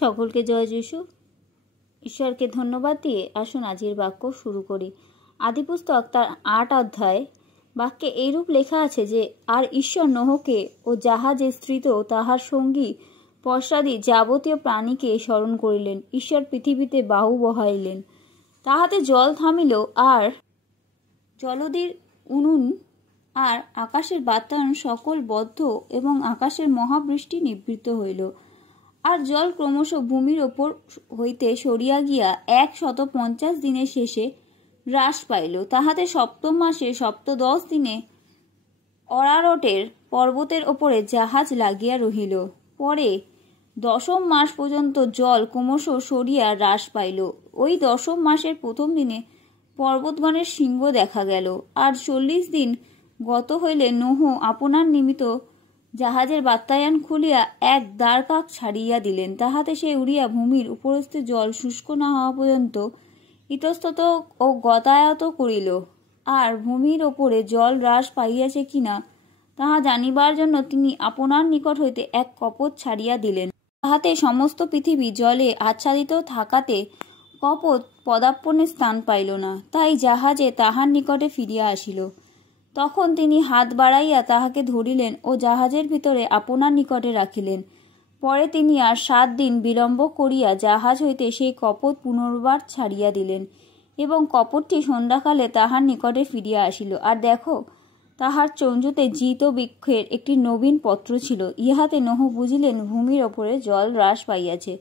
সকলকে জয় যিশু। ঈশ্বরকে ধন্যবাদ দিয়ে আসুন আজির বাক্য শুরু করি। আদিপুস্তক তার 8 অধ্যায় বাক্যে এইরূপ লেখা আছে যে, আর ঈশ্বর নোহকে ও জাহাজে স্থিত তাহার সঙ্গী পশ্চাদি যাবতীয় প্রাণীকে স্মরণ করিলেন। ঈশ্বর পৃথিবীতে বাহু বহাইলেন, তাহাতে জল থামিল, আর জলদির উনুন আর আকাশের বাতায়ন সকল বদ্ধ, এবং আকাশের মহাবৃষ্টি নিবৃত্ত হইল। আর জল ক্রমশ ভূমির ওপর হইতে সরিয়া গিয়া 150 দিনের শেষে হ্রাস পাইল। তাহাতে সপ্তম মাসে 17 দিনে অরারটের পর্বতের ওপরে জাহাজ লাগিয়া রহিল। পরে 10ম মাস পর্যন্ত জল ক্রমশ সরিয়া হ্রাস পাইল। ওই 10ম মাসের প্রথম দিনে পর্বতগণের সিংহ দেখা গেল। আর 40 দিন গত হইলে নোহ আপনার নিমিত্ত জাহাজের বাতায়ন খুলিয়া এক দ্বারকাক ছাড়িয়া দিলেন, তাহাতে সে উড়িয়া ভূমির উপরস্থ জল শুষ্ক না হওয়া পর্যন্ত ইতস্তত ও গতায়ত করিল। আর ভূমির ওপরে জল হ্রাস পাইয়াছে কিনা তাহা জানিবার জন্য তিনি আপনার নিকট হইতে এক কপোত ছাড়িয়া দিলেন, তাহাতে সমস্ত পৃথিবী জলে আচ্ছাদিত থাকাতে কপোত পদার্পণে স্থান পাইল না। তাই জাহাজে তাহার নিকটে ফিরিয়া আসিল। তখন তিনি হাত বাড়াইয়া তাহাকে ধরিলেন ও জাহাজের ভিতরে আপনার নিকটে রাখিলেন। পরে তিনি আর 7 দিন বিলম্ব করিয়া জাহাজ হইতে সেই কপোত পুনর্বার ছাড়িয়া দিলেন, এবং কপোতটি সন্ধ্যাকালে তাহার নিকটে ফিরিয়া আসিল। আর দেখো, তাহার চঞ্চুতে জিত বৃক্ষের একটি নবীন পত্র ছিল। ইহাতে নোহ বুঝিলেন ভূমির ওপরে জল হ্রাস পাইয়াছে।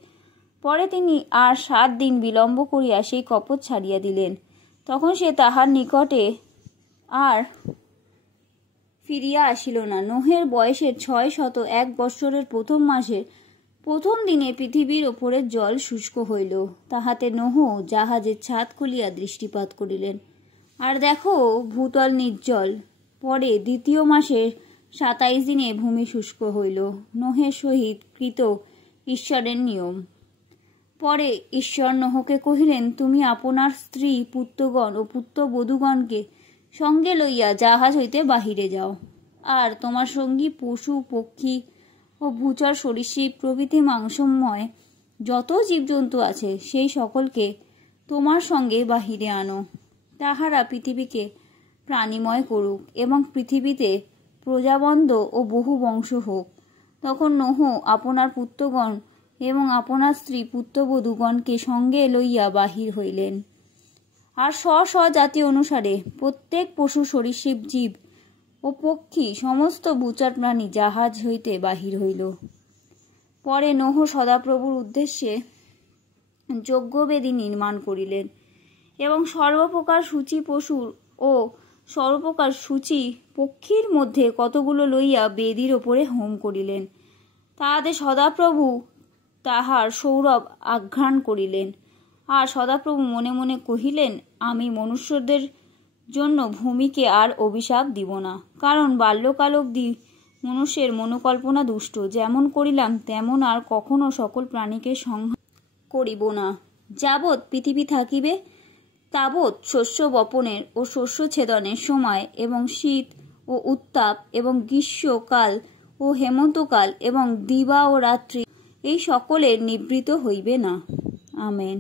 পরে তিনি আর 7 দিন বিলম্ব করিয়া সেই কপোত ছাড়িয়া দিলেন। তখন সে তাহার নিকটে আর ফিরিয়া আসিল না। নোহের বয়সের 601 বৎসরের প্রথম মাসের প্রথম দিনে পৃথিবীর ওপরে জল শুষ্ক হইল। তাহাতে নোহ জাহাজের ছাদ খুলিয়া দৃষ্টিপাত করিলেন, আর দেখো, ভূতল নির্জল। পরে 2য় মাসের 27 দিনে ভূমি শুষ্ক হইল, নোহের সহিত কৃত ঈশ্বরের নিয়ম। পরে ঈশ্বর নোহকে কহিলেন, তুমি আপনার স্ত্রী, পুত্রগণ ও পুত্রবধূগণকে সঙ্গে লইয়া জাহাজ হইতে বাহিরে যাও, আর তোমার সঙ্গী পশু পক্ষী ও ভূচর সরীসৃপ প্রভৃতি মাংসময় যত জীবজন্তু আছে সেই সকলকে তোমার সঙ্গে বাহিরে আনো। তাহারা পৃথিবীকে প্রাণীময় করুক, এবং পৃথিবীতে প্রজাবন্ধ ও বহু বংশ হোক। তখন নোহ আপনার পুত্রগণ এবং আপনার স্ত্রী পুত্রবধূগণকে সঙ্গে লইয়া বাহির হইলেন, আর স্ব জাতীয় অনুসারে প্রত্যেক পশু সরীসৃপ জীব ও পক্ষী সমস্ত ভূচর প্রাণী জাহাজ হইতে বাহির হইল। পরে নোহ সদাপ্রভুর উদ্দেশ্যে যজ্ঞবেদী নির্মাণ করিলেন, এবং সর্বপ্রকার সূচি পশুর ও সর্বপ্রকার সূচি পক্ষীর মধ্যে কতগুলো লইয়া বেদীর ওপরে হোম করিলেন। তাহাতে সদাপ্রভু তাহার সৌরভ আঘ্রাণ করিলেন। আর সদাপ্রভু মনে মনে কহিলেন, আমি মনুষ্যদের জন্য ভূমিকে আর অভিশাপ দিব না, কারণ বাল্যকাল অবধি মনুষ্যের মনোকল্পনা দুষ্ট। যেমন করিলাম তেমন আর কখনো সকল প্রাণীকে সংহার করিব না। যাবৎ পৃথিবী থাকিবে তাবৎ শস্য বপনের ও শস্য ছেদনের সময়, এবং শীত ও উত্তাপ, এবং গ্রীষ্মকাল ও হেমন্তকাল, এবং দিবা ও রাত্রি, এই সকলের নিবৃত্ত হইবে না। আমেন।